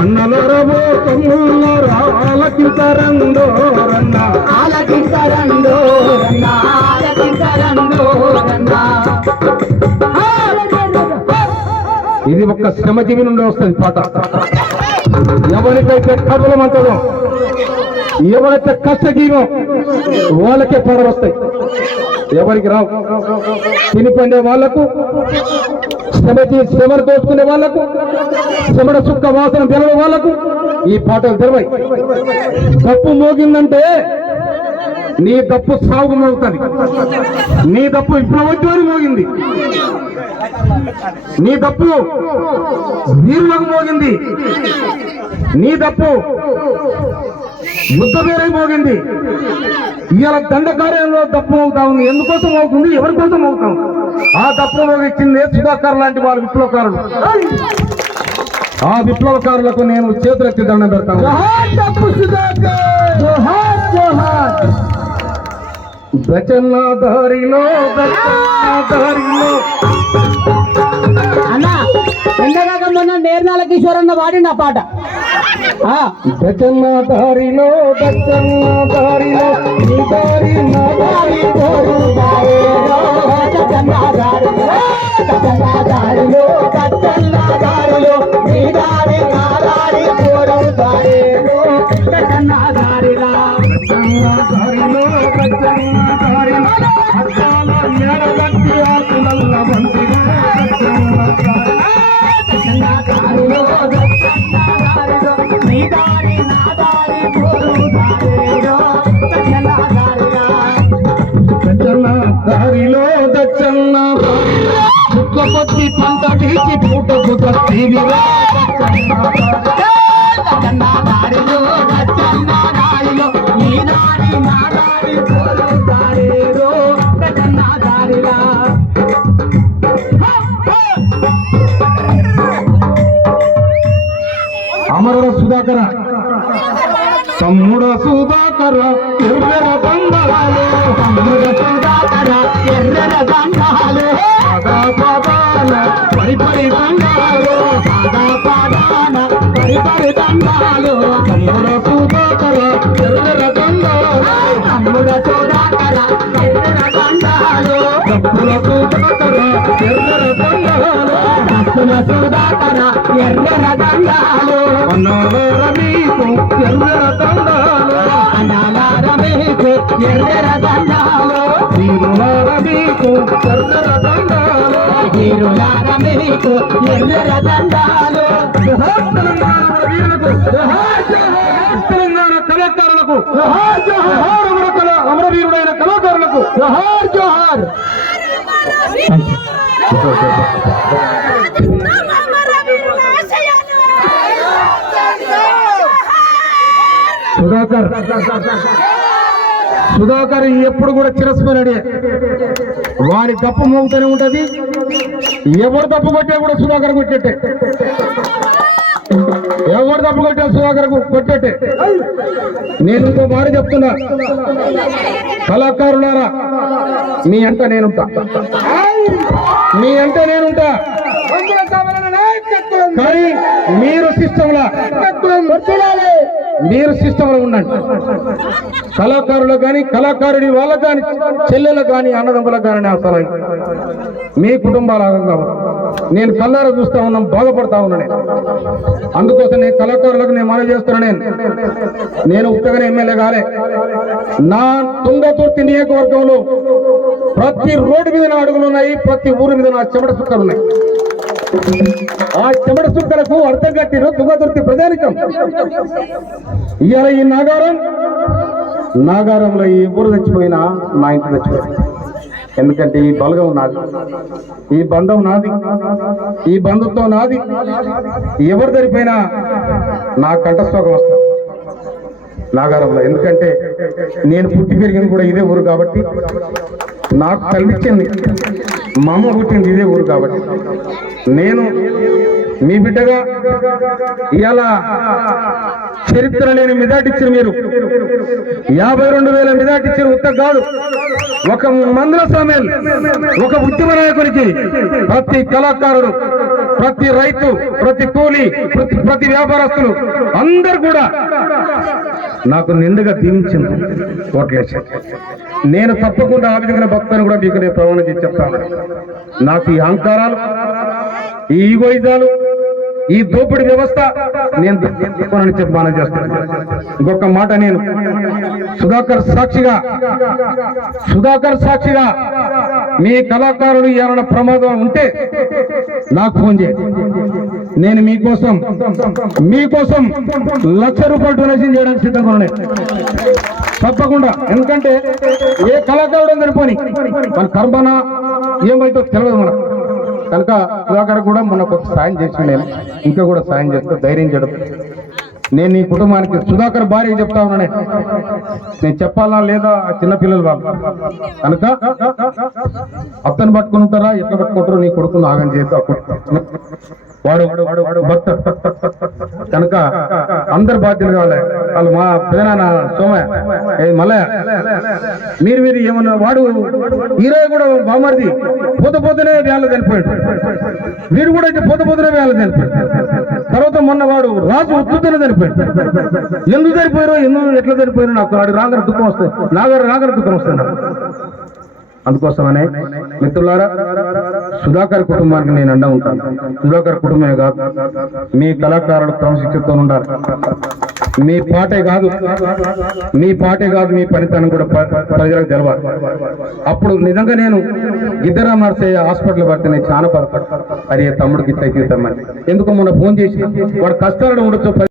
అన్నలరబో తమ్ముళ్ళ ఆలకించరండోరన్న ఇది ఒక శ్రమజీవి నుండి వస్తుంది పాట. ఎవరికైతే కబలం అంతదో ఎవరైతే కష్టజీవం వాళ్ళకే పడవస్తాయి ఎవరికి రావు? తినిపండే వాళ్ళకు శ్రమజీ శ్రమను దోచుకునే వాళ్ళకు శ్రమణ సుక్క వాసన తెలవ వాళ్ళకు ఈ పాటలు తెలవై. తప్పు మోగిందంటే నీ తప్పు సాగు మోగుతుంది. నీ తప్పు విప్లవోద్యమని మోగింది. నీ తప్పు వీరులకు మోగింది. నీ తప్పు ముద్ద పేరై మోగింది. ఇవాళ దండకార్యంలో తప్పు అవుతా ఉంది ఎందుకోసం అవుతుంది ఎవరి కోసం అవుతాం ఆ తప్పు మోగించింది సుధాకర్ లాంటి వాళ్ళ విప్లవకారులు. ఆ విప్లవకారులకు నేను చేతులెత్తి దండం పెడతాను. దారిలో దారిలో అన్న ఎండగాక మొన్న నేర్నాల కిషోర్ అన్న వాడిన పాట. ఆ, దచన్న దారిలో దచన్న దారిలో నీ దారి నా దారి దారి సుధాకర తమ్ముడ సుధాకర ఎర్ర బంగాలు తమ్ముడ సుధాకర ఎర్ర దండాలు పదా పదాన పరి పరి బంగాలు పాదా పాదాన పరి పరి దండాలు తమ్ముడ సుధాకర ఎర్ర సుధాకర ఎర్రన దండాలు. అన్నాల మీకు ఎర్ర దండాలు. మీకు దండాలు. వీరులార మీకు ఎర్ర దండాలు. వీరులార మీకు దండాలు. తెలంగాణ వీరులకు తెలంగాణ కళాకారులకు అమర కళ అమరవీరుడైన కళాకారులకు జహార్ జోహార్. సుధాకర్ సుధాకర్ ఎప్పుడు కూడా చిరస్మరణే వారి తప్పు మోగుతూనే ఉంటది. ఎవరు తప్పు కొట్టే కూడా సుధాకర్ కొట్టేట్టే ఎవరు తప్పు కొట్టే సుధాకర్ కొట్టేటే నేను ఇంకో మాట చెప్తున్నా. కళాకారులారా మీ అంట నేనుంటా. మీ అంట నేనుంటా. కానీ మీరు సిస్టంలా మీరు సిస్టంలో ఉండండి. కళాకారులకు కానీ కళాకారుడి వాళ్ళకు కానీ చెల్లెలకు కానీ అన్నదమ్ములకు కానీ అసలు మీ కుటుంబాలు కావాలి. నేను కళ్ళారా చూస్తా ఉన్నాం బాధపడతా ఉన్నా నేను. అందుకోసం నేను కళాకారులకు నేను మనవి చేస్తున్నా నేను. నేను ఉత్తగనే ఎమ్మెల్యే కాలే నా తుంగతుర్తి నియోజకవర్గంలో ప్రతి రోడ్డు మీద నా అడుగులు ఉన్నాయి ప్రతి ఊరి మీద నా చెమట సుక్కలు ఉన్నాయి. ఆ చెమట సుక్కలకు అర్థం కట్టిన తుంగతుర్తి ప్రజానికం. ఇవాళ ఈ నాగారం నాగారంలో ఈ ఊరు చచ్చిపోయినా నా ఇంటి చచ్చిపోయినా ఎందుకంటే ఈ బలగం నాది. ఈ బంధం నాది. ఈ బంధుత్వం నాది. ఎవరు దరిపోయినా నా కంఠస్థోకం వస్తుంది. నాగారంలో ఎందుకంటే నేను పుట్టి పెరిగింది కూడా ఇదే ఊరు కాబట్టి నాకు కల్పించింది మా అమ్మ పుట్టింది ఇదే ఊరు కాబట్టి. నేను మీ బిడ్డగా ఇలా చరిత్ర లేని మెజార్టీ మీరు. యాభై రెండు వేల మెజార్టీ ఇచ్చారు ఉత్త కాదు ఒక మందుల సమయం ఒక ఉద్యమ నాయకునికి ప్రతి కళాకారుడు ప్రతి రైతు ప్రతి కూలి ప్రతి ప్రతి వ్యాపారస్తులు అందరు కూడా నాకు నిండుగా దీవించింది ఓట్లేసి. నేను తప్పకుండా ఆ విధంగా భక్తులను కూడా మీకు నేను ప్రమాణం చేసి చెప్తాను. నాకు ఈ అహంకారాలు ఈ ఈగోయిజాలు ఈ దోపిడి వ్యవస్థ నేను తీసుకోనని చెప్పి మనం చేస్తాను. ఇంకొక మాట నేను సుధాకర్ సాక్షిగా సుధాకర్ సాక్షిగా మీ కళాకారుడు ఏమైనా ప్రమాదం ఉంటే నాకు ఫోన్ చేయండి. నేను మీకోసం మీకోసం లక్ష రూపాయలు డొనేషన్ చేయడానికి సిద్ధంగా ఉన్నాయి తప్పకుండా ఎందుకంటే ఏ కళాకారుడు అందరి పోని. మన కర్మన ఏమైతే తెలియదు మనకు. కనుక సుధాకర్ కూడా మొన్న సాయం చేసి నేను ఇంకా కూడా సాయం చేస్తూ ధైర్యం చేయడం నేను నీ కుటుంబానికి సుధాకర్ భార్య చెప్తా ఉన్నానే. నేను చెప్పాలా లేదా? చిన్నపిల్లలు వాళ్ళు కనుక అత్తను పట్టుకుని ఉంటారా? ఎట్లా పట్టుకుంటారో నీ కొడుకును ఆగం చేసి వాడు భర్త. కనుక అందరు బాధ్యతలు కావాలి. వాళ్ళు మా పెదనాన్న సోమే మళ్ళా మీరు మీరు ఏమన్నా వాడు ఈరోజు కూడా బామర్ది పోత పోతేనే వేళ చనిపోయాడు. వీడు కూడా అయితే పోత పోతేనే వేళ చనిపోయాడు. తర్వాత మొన్న వాడు రాజు ఉత్తుతూనే చనిపోయాడు ఎందుకు చనిపోయారో ఎందుకు ఎట్లా చనిపోయారో నాకు వాడు రాగర దుఃఖం వస్తాయి నాగర రాగర దుఃఖం వస్తాయి నాకు. అందుకోసమనే మిత్రులారా సుధాకర్ కుటుంబానికి నేను అండ ఉంటాను. సుధాకర్ కుటుంబమే కాదు మీ కళాకారులు క్రమశిక్షణతో ఉండాలి మీ పాటే కాదు మీ పాటే కాదు మీ పనితనం కూడా ప్రజలకు తెలవాలి. అప్పుడు నిజంగా నేను గిద్దరాం నర్సయ్య హాస్పిటల్ పడితే నేను చాలా బాధపడతాను అరే తమ్ముడికి ఇట్లయితే ఎందుకు మొన్న ఫోన్ చేసి వాడు కష్టాలను ఉండొచ్చు